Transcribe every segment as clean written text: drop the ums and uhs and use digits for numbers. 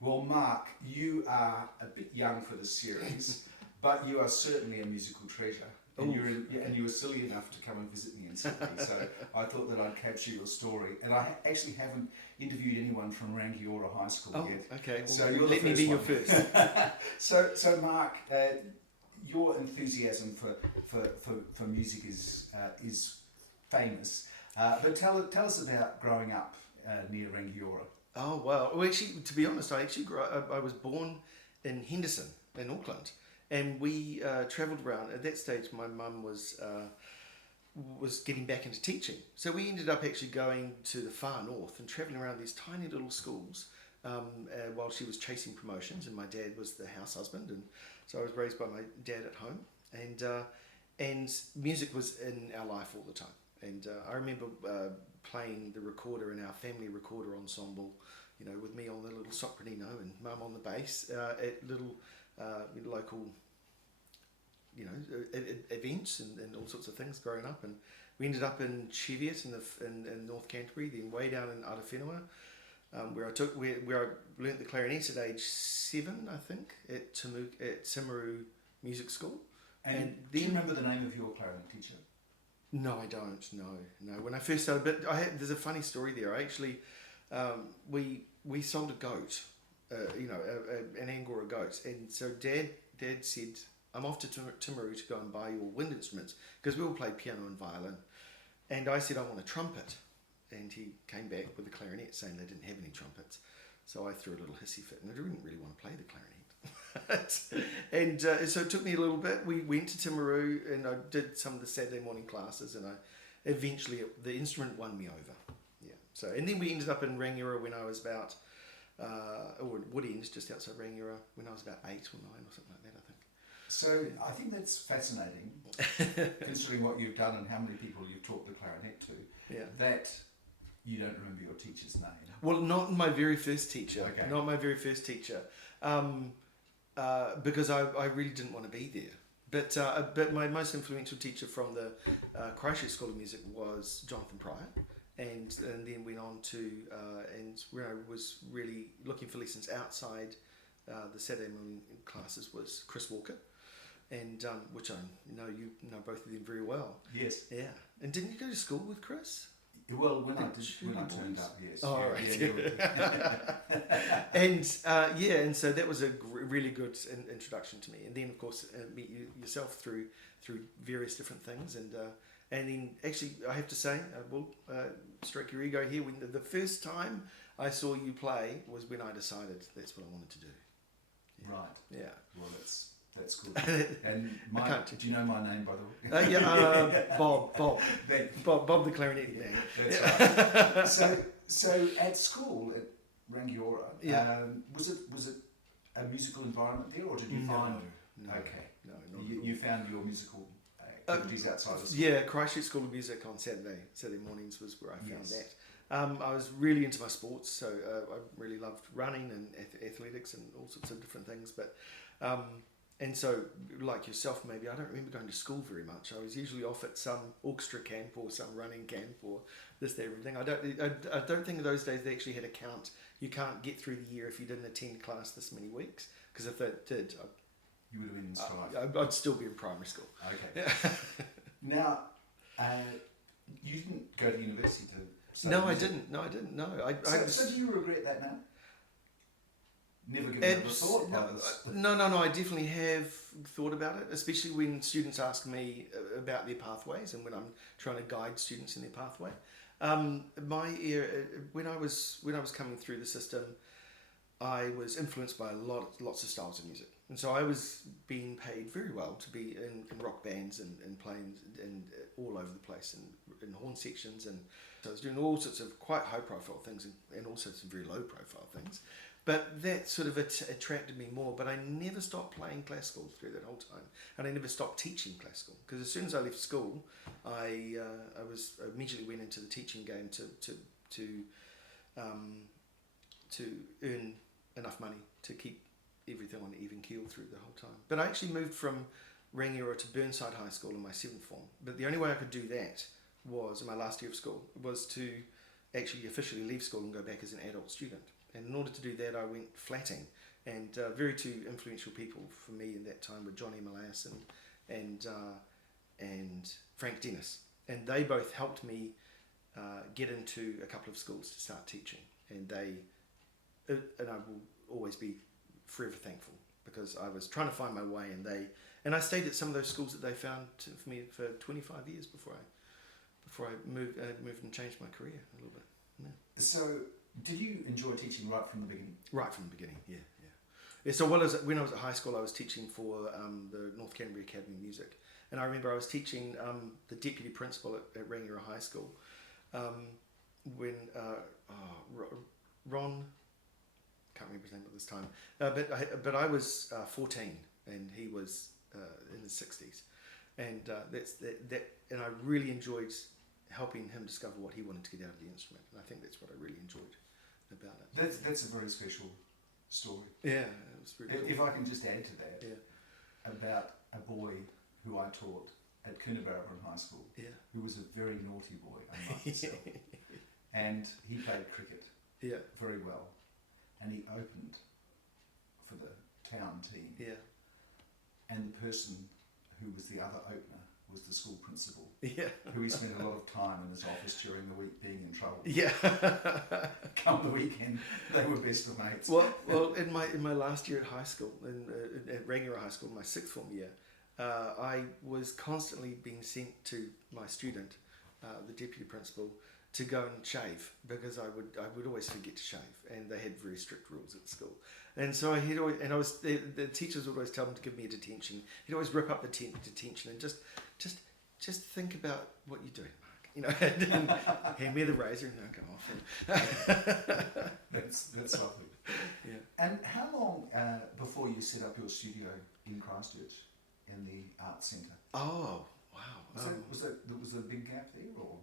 Well, Mark, you are a bit young for this series, but you are certainly a musical treasure. And you were silly enough to come and visit me in Sydney, so I thought that I'd capture your story. And I actually haven't interviewed anyone from Rangiora High School yet. Okay. Well, so you're let me be your first. So Mark, your enthusiasm for music is famous. But tell us about growing up near Rangiora. Oh well, actually, to be honest, I was born in Henderson, in Auckland, and we travelled around. At that stage, my mum was getting back into teaching, so we ended up actually going to the far north and travelling around these tiny little schools while she was chasing promotions, and my dad was the house husband, and so I was raised by my dad at home, and music was in our life all the time. And I remember playing the recorder in our family recorder ensemble, with me on the little sopranino and mum on the bass at little local, events and all sorts of things growing up. And we ended up in Cheviot in North Canterbury, then way down in Aotearoa, where I learnt the clarinet at age 7, I think, at Timaru Music School. And do you remember the name of your clarinet teacher? No, I don't. No. When I first started, but there's a funny story there. I actually, we sold a goat, an Angora goat, and so Dad said, "I'm off to Timaru to go and buy your wind instruments," because we all played piano and violin, and I said I want a trumpet, and he came back with a clarinet saying they didn't have any trumpets, so I threw a little hissy fit, and I didn't really want to play the clarinet. And so it took me a little bit. We went to Timaru and I did some of the Saturday morning classes, and eventually the instrument won me over. Yeah. So and then we ended up in Rangiora when I was about, or Woodends, just outside Rangiora, when I was about 8 or 9 or something like that, I think. So I think that's fascinating, considering what you've done and how many people you've taught the clarinet to. Yeah. That you don't remember your teacher's name. Well, not my very first teacher. Okay. Not my very first teacher. Because I really didn't want to be there. But my most influential teacher from the Christchurch School of Music was Jonathan Pryor, and then went on to and where I was really looking for lessons outside the Saturday morning classes was Chris Walker, and which I know you know both of them very well. Yes. Yeah. And didn't you go to school with Chris? Well, when I turned up, yes. Oh, yeah, right. Yeah. And so that was a really good introduction to me. And then, of course, meet yourself through various different things. And then, actually, I have to say, I will stroke your ego here. When the first time I saw you play was when I decided that's what I wanted to do. Yeah. Right. Yeah. Well, that's good. And do you know my name, by the way? Bob the clarinet man. That's right. So at school at Rangiora, was it a musical environment there, or did you find? No. Okay. No. You found your musical activities outside of school. Yeah, Christchurch School of Music on Saturday mornings was where I found that. I was really into my sports, so I really loved running and athletics and all sorts of different things. But and so, like yourself, maybe I don't remember going to school very much. I was usually off at some orchestra camp or some running camp or this, that, everything. I don't think in those days they actually had a count. You can't get through the year if you didn't attend class this many weeks. Because if they did, you would have been in strife. I'd still be in primary school. Okay. Now, you didn't go to university to study No, music. I didn't. No, So do you regret that now? Never given it a thought? No. I definitely have thought about it, especially when students ask me about their pathways and when I'm trying to guide students in their pathway. When I was coming through the system, I was influenced by lots of styles of music, and so I was being paid very well to be in rock bands and playing and all over the place and in horn sections, and so I was doing all sorts of quite high profile things and also some very low profile things. But that sort of attracted me more. But I never stopped playing classical through that whole time, and I never stopped teaching classical. Because as soon as I left school, I immediately went into the teaching game to earn enough money to keep everything on even keel through the whole time. But I actually moved from Rangiora to Burnside High School in my 7th form. But the only way I could do that was, in my last year of school, was to actually officially leave school and go back as an adult student. And in order to do that, I went flatting. And very two influential people for me in that time were Johnny Malayass and Frank Dennis. And they both helped me get into a couple of schools to start teaching. And I will always be forever thankful, because I was trying to find my way, and I stayed at some of those schools that they found for me for 25 years before I moved and changed my career a little bit. Yeah. So, did you enjoy teaching right from the beginning? Right from the beginning, yeah. So when I was at high school, I was teaching for the North Canterbury Academy of Music, and I remember I was teaching the deputy principal at Rangiora High School when Ron, can't remember his name at this time, but I was 14 and he was in his 60s, and and I really enjoyed helping him discover what he wanted to get out of the instrument, and I think that's what I really enjoyed about it. That's a very special story. Yeah, it was really cool. If I can just add to that, Yeah. about a boy who I taught at Coonabarabran High School, Yeah. who was a very naughty boy, unlike myself, and he played cricket Yeah. very well, and he opened for the town team, Yeah. and the person who was the other opener was the school principal, Yeah. who he spent a lot of time in his office during the week being in trouble. Yeah. Come the weekend, they were best of mates. Well, in my last year at high school, at Rangiora High School, my sixth form year, I was constantly being sent to my student, the deputy principal, to go and shave, because I would always forget to shave, and they had very strict rules at school. And so the teachers would always tell them to give me a detention. He'd always rip up the detention and just think about what you're doing, Mark. You know, and hand me the razor and I'll go off. That's lovely. Yeah. And how long before you set up your studio in Christchurch in the Arts Centre? Oh, wow. Was there a big gap there, or?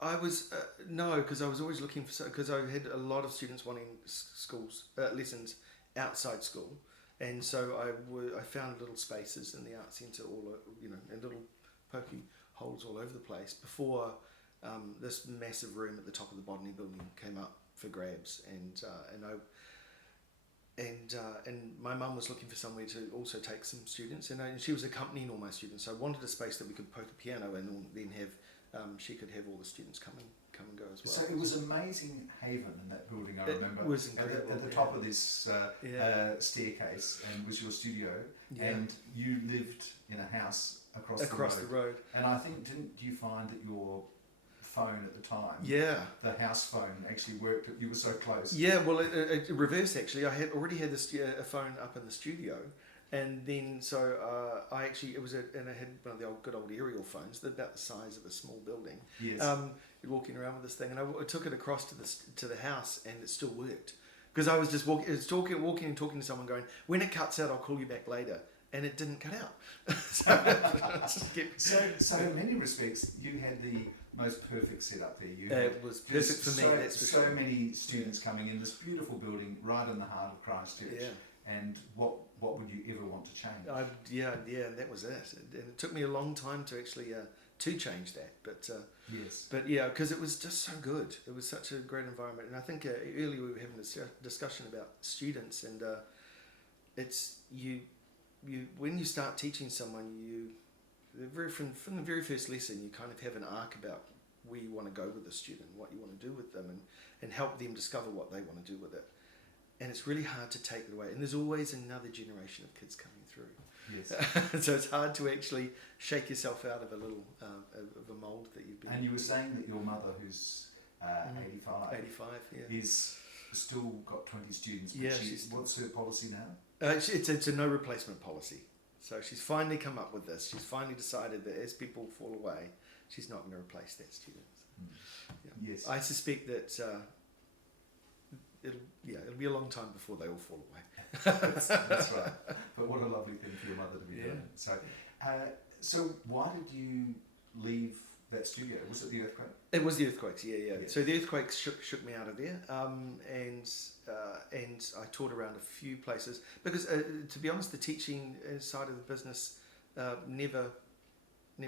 I was no, because I was always looking for, because I had a lot of students wanting lessons outside school, and so I found little spaces in the Arts Centre, and little pokey holes all over the place before this massive room at the top of the Botany building came up for grabs, and my mum was looking for somewhere to also take some students, and she was accompanying all my students. So I wanted a space that we could poke a piano in, and then have she could have all the students come and go as well. So it was amazing haven in that building. I remember it was incredible. At the top of this staircase, and was your studio, and you lived in a house across the road. And I think, didn't you find that your phone at the time, the house phone, actually worked? You were so close. Yeah, well, it reversed actually. I had already had a phone up in the studio. And then, I actually, and I had one of the good old aerial phones, they're about the size of a small building. Yes. Walking around with this thing, and I took it across to the house, and it still worked. Because I was just walking and talking to someone, going, when it cuts out, I'll call you back later. And it didn't cut out. So in many respects, you had the most perfect setup there. It was perfect for me, that's for sure. So many students coming in, this beautiful building right in the heart of Christchurch. Yeah. And what would you ever want to change? That was it. And it took me a long time to actually to change that, but yes. But yeah, because it was just so good. It was such a great environment, and I think earlier we were having a discussion about students, and it's you when you start teaching someone, from the very first lesson, you kind of have an arc about where you want to go with the student, what you want to do with them, and help them discover what they want to do with it. And it's really hard to take it away. And there's always another generation of kids coming through. Yes. So it's hard to actually shake yourself out of a little of a mould that you've been. And you were saying that your mother, who's 85, is still got 20 students. But what's her policy now? It's a no replacement policy. So she's finally come up with this. She's finally decided that as people fall away, she's not going to replace that student. Yeah. Yes. I suspect that. It'll be a long time before they all fall away. That's right. But what a lovely thing for your mother to be doing. So why did you leave that studio? Was it the earthquake? It was the earthquakes. Yeah. So the earthquakes shook me out of there, and I toured around a few places because, to be honest, the teaching side of the business never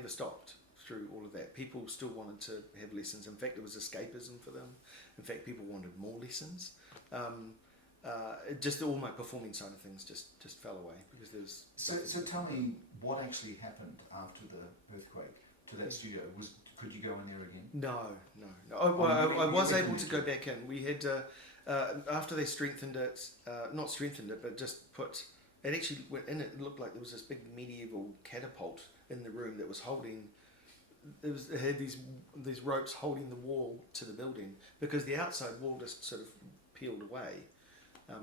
stopped through all of that. People still wanted to have lessons. In fact, it was escapism for them. In fact, people wanted more lessons. Just all my performing side of things just fell away because there's. So tell me what actually happened after the earthquake to that studio. Could you go in there again? No. I was able to go back in. We had after they strengthened it, not strengthened it, but just put. It actually went in. It looked like there was this big medieval catapult in the room that was holding. It had these ropes holding the wall to the building because the outside wall just sort of peeled away,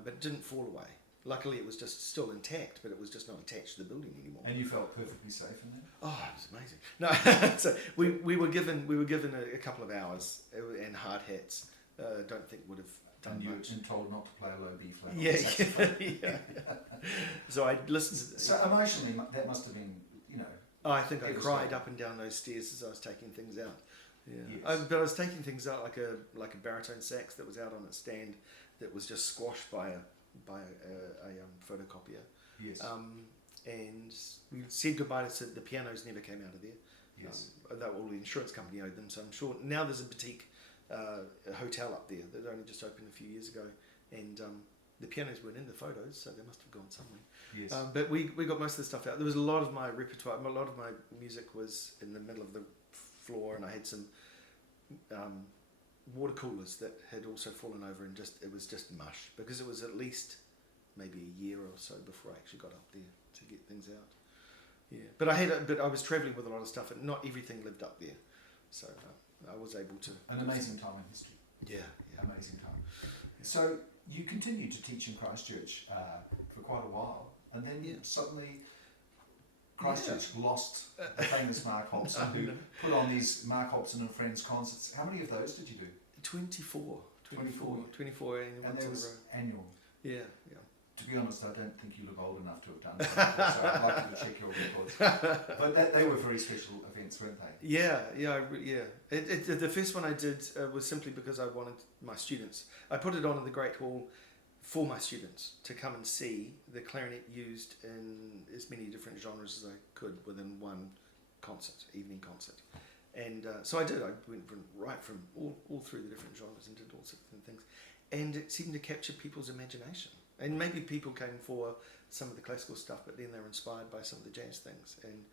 but it didn't fall away. Luckily, it was just still intact, but it was just not attached to the building anymore. And you felt perfectly safe in there? Oh, it was amazing. No, so we were given a couple of hours and hard hats. Don't think would have done and you much. were told not to play a low B flat. Yeah. So I listened to. So emotionally, that must have been, Oh, I think I cried up and down those stairs as I was taking things out. Yeah, yes. but I was taking things out like a baritone sax that was out on its stand that was just squashed by a photocopier. Yes. And we said goodbye to the pianos. Never came out of there. Yes. That all the insurance company owed them. So I'm sure now there's a boutique hotel up there that only just opened a few years ago, and the pianos weren't in the photos, so they must have gone somewhere. Yes. But we got most of the stuff out. There was a lot of my repertoire, a lot of my music was in the middle of the floor, and I had some water coolers that had also fallen over, and it was just mush because it was at least maybe a year or so before I actually got up there to get things out. Yeah, but I was travelling with a lot of stuff, and not everything lived up there, so I was able to. An amazing time in history. Yeah. Amazing time. Yeah. So you continued to teach in Christchurch for quite a while, and then suddenly Christchurch lost the famous Mark Hobson, who put on these Mark Hobson and Friends concerts. How many of those did you do? 24 and they was annual. Yeah. To be honest, I don't think you look old enough to have done that, so I'd like you to check your records. But they were very special events, weren't they? Yeah. The first one I did was simply because I wanted my students. I put it on in the Great Hall for my students to come and see the clarinet used in as many different genres as I could within one evening concert. And so I did. I went right from all through the different genres and did all sorts of different things. And it seemed to capture people's imagination. And maybe people came for some of the classical stuff, but then they were inspired by some of the jazz things. And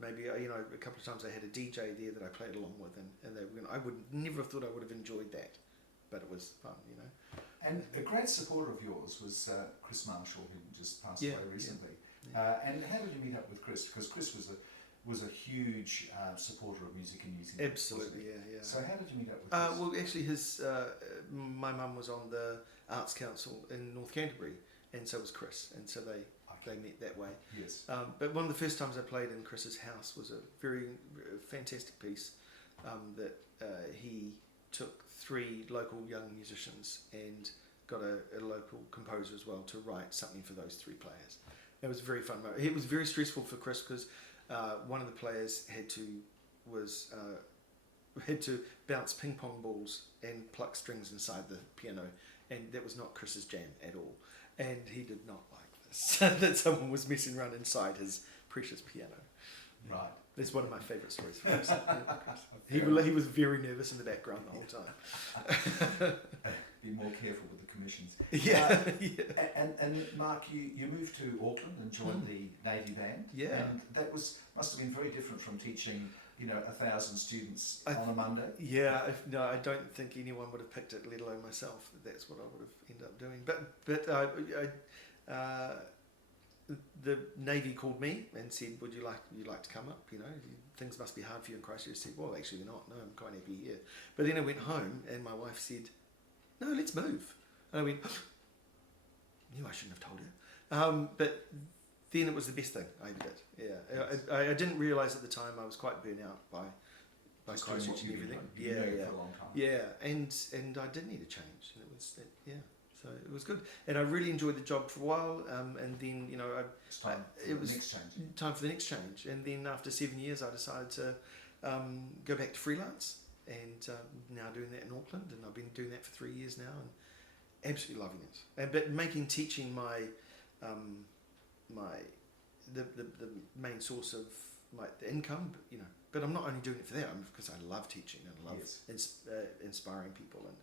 maybe, a couple of times I had a DJ there that I played along with, and they were, I would never have thought I would have enjoyed that, but it was fun, And a great supporter of yours was Chris Marshall, who just passed away recently. Yeah. And how did you meet up with Chris? Because Chris was a huge supporter of music in New Zealand. Absolutely, yeah. So how did you meet up with Chris? Well, actually, my mum was on the Arts Council in North Canterbury, and so was Chris, and so they met that way. Yes. But one of the first times I played in Chris's house was a very fantastic piece that he took 3 local young musicians and got a local composer as well to write something for those 3 players. It was a very fun moment. It was very stressful for Chris because one of the players had to bounce ping pong balls and pluck strings inside the piano, and that was not Chris's jam at all. And he did not like this, that someone was messing around inside his precious piano. Right. It's one of my favourite stories from Chris. He was very nervous in the background the whole time. Be more careful with the commissions. Yeah. And Mark, you moved to Auckland and joined the Navy Band. Yeah. And that must have been very different from teaching 1,000 students on a Monday. Yeah, I don't think anyone would have picked it, let alone myself. That's what I would have ended up doing. But the Navy called me and said, "Would you like to come up? Things must be hard for you in Christchurch." I said, "Well, actually, they're not. No, I'm quite happy here." But then I went home and my wife said, "No, let's move." And I went, "Knew I shouldn't have told her." But then it was the best thing I ever did. Yeah, I didn't realise at the time I was quite burnt out by Christchurch and everything. For a long time. Yeah, and I did need a change, and it was so it was good, and I really enjoyed the job for a while. And then it was time for the next change, and then after 7 years, I decided to go back to freelance, and now doing that in Auckland, and I've been doing that for 3 years now, and absolutely loving it. But making teaching my the main source of the income, but I'm not only doing it for that, because I love teaching and I love Yes. inspiring people. And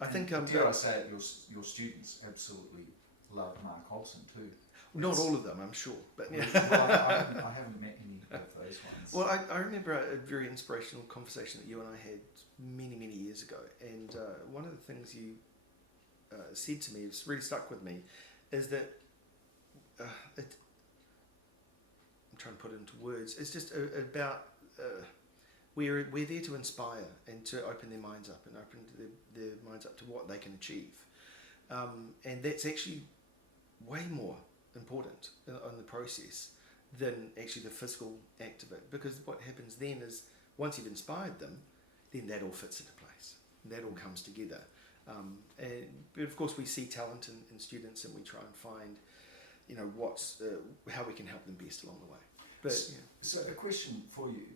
I think dare I say it, your students absolutely love Mark Walton too. not all of them, I'm sure, but Well, I haven't met any of those ones. Well, I remember a very inspirational conversation that you and I had many years ago, and one of the things you said to me, it's really stuck with me, is that I'm trying to put it into words. It's just about we're there to inspire and to open their minds up and open their minds up to what they can achieve, and that's actually way more important in the process than actually the physical act of it, because what happens then is once you've inspired them, then that all fits into place, that all comes together. But of course we see talent in students, and we try and find what's how we can help them best along the way. But so a question for you: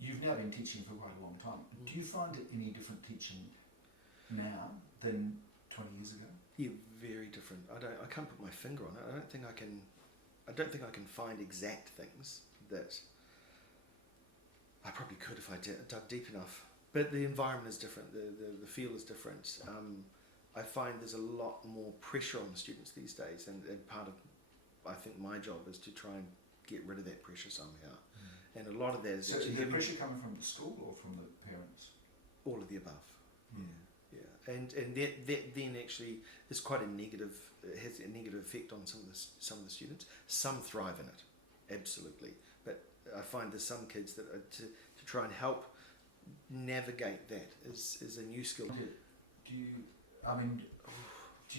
you've now been teaching for quite a long time. Do you find it any different teaching now than 20 years ago? Yeah, very different. I can't put my finger on it. I don't think I can find exact things that I probably could if I dug deep enough. But the environment is different. The feel is different. I find there's a lot more pressure on the students these days, and part of I think my job is to try and get rid of that pressure somehow. And a lot of that is so actually the pressure coming from the school or from the parents? all of the above. Yeah, and that then actually is quite a negative. It has a negative effect on some of the students. Some thrive in it, absolutely. But I find there's some kids that are to try and help navigate that is a new skill. Do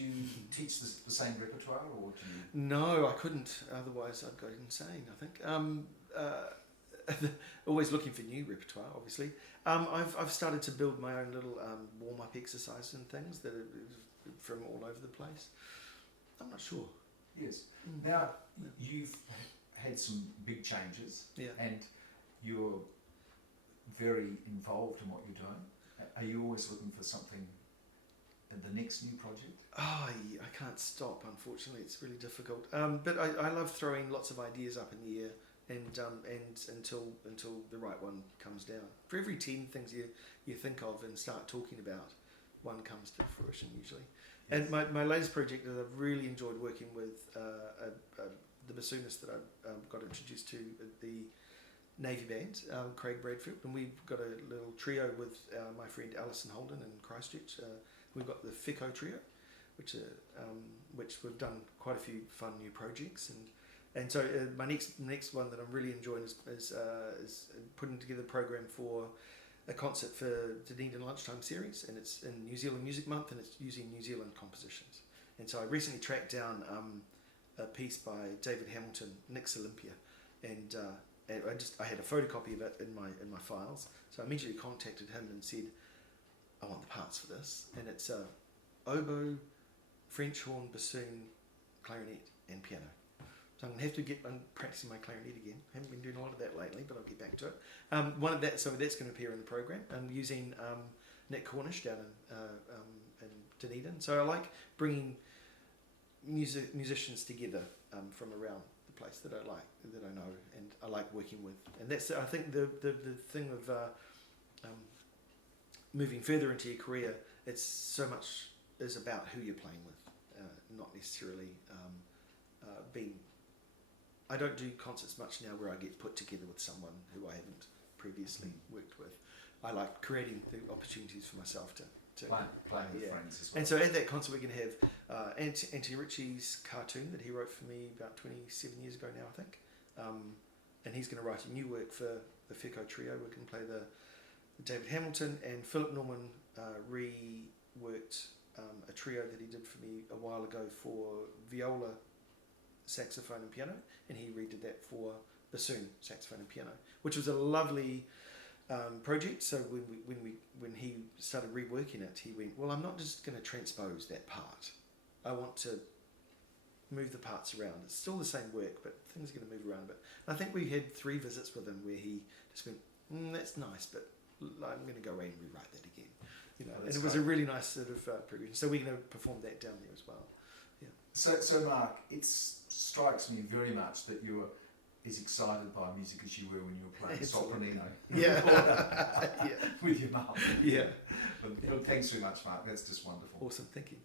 you teach the same repertoire, or do you? No, I couldn't. Otherwise, I'd go insane, I think. Always looking for new repertoire, obviously. I've started to build my own little warm-up exercises and things that are from all over the place. I'm not sure. Yes. Now, you've had some big changes, and you're very involved in what you're doing. Are you always looking for something in the next new project? Oh, I can't stop, unfortunately. It's really difficult. But I love throwing lots of ideas up in the air, and until the right one comes down. For every 10 things you think of and start talking about, one comes to fruition usually. Yes. And my latest project that I've really enjoyed working with the bassoonist that I got introduced to at the Navy Band, Craig Bradfield, and we've got a little trio with my friend Alison Holden in Christchurch. We've got the Fico Trio, which we've done quite a few fun new projects, and so my next one that I'm really enjoying is putting together a program for a concert for Dunedin Lunchtime Series, and it's in New Zealand Music Month, and it's using New Zealand compositions. And so I recently tracked down a piece by David Hamilton, Nick's Olympia, and I had a photocopy of it in my files, so I immediately contacted him and said, I want the parts for this, and it's oboe, French horn, bassoon, clarinet, and piano. So I'm going to have to get practicing my clarinet again. I haven't been doing a lot of that lately, but I'll get back to it. So that's going to appear in the program. I'm using Nick Cornish down in Dunedin. So I like bringing musicians together from around the place that I know, and I like working with. And that's, I think, the thing of moving further into your career. It's so much is about who you're playing with, not necessarily being. I don't do concerts much now where I get put together with someone who I haven't previously worked with. I like creating the opportunities for myself to playing with friends as well. And so at that concert we're going to have Anthony Ritchie's cartoon that he wrote for me about 27 years ago now, I think. And he's going to write a new work for the Fico Trio. We're going to play the David Hamilton, and Philip Norman reworked a trio that he did for me a while ago for viola, saxophone and piano, and he redid that for bassoon, saxophone and piano, which was a lovely project. So when he started reworking it, he went, well, I'm not just going to transpose that part. I want to move the parts around. It's still the same work, but things are going to move around a bit. And I think we had 3 visits with him where he just went, that's nice, but I'm going to go away and rewrite that again. And it was a really nice sort of progression. So we're going to perform that down there as well. Yeah. So Mark, it strikes me very much that you're as excited by music as you were when you were playing Absolutely. sopranino Yeah. Yeah. with your mum. Yeah. Well, thanks very much, Mark. That's just wonderful. Awesome. Thank you.